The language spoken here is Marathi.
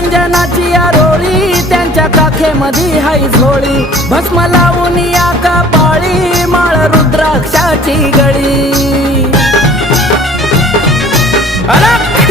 निरंजनाची आरोळी त्यांच्या काखेमध्ये हाय झोळी भस्म लावून या कपाळी माळ रुद्राक्षाची गळी अलख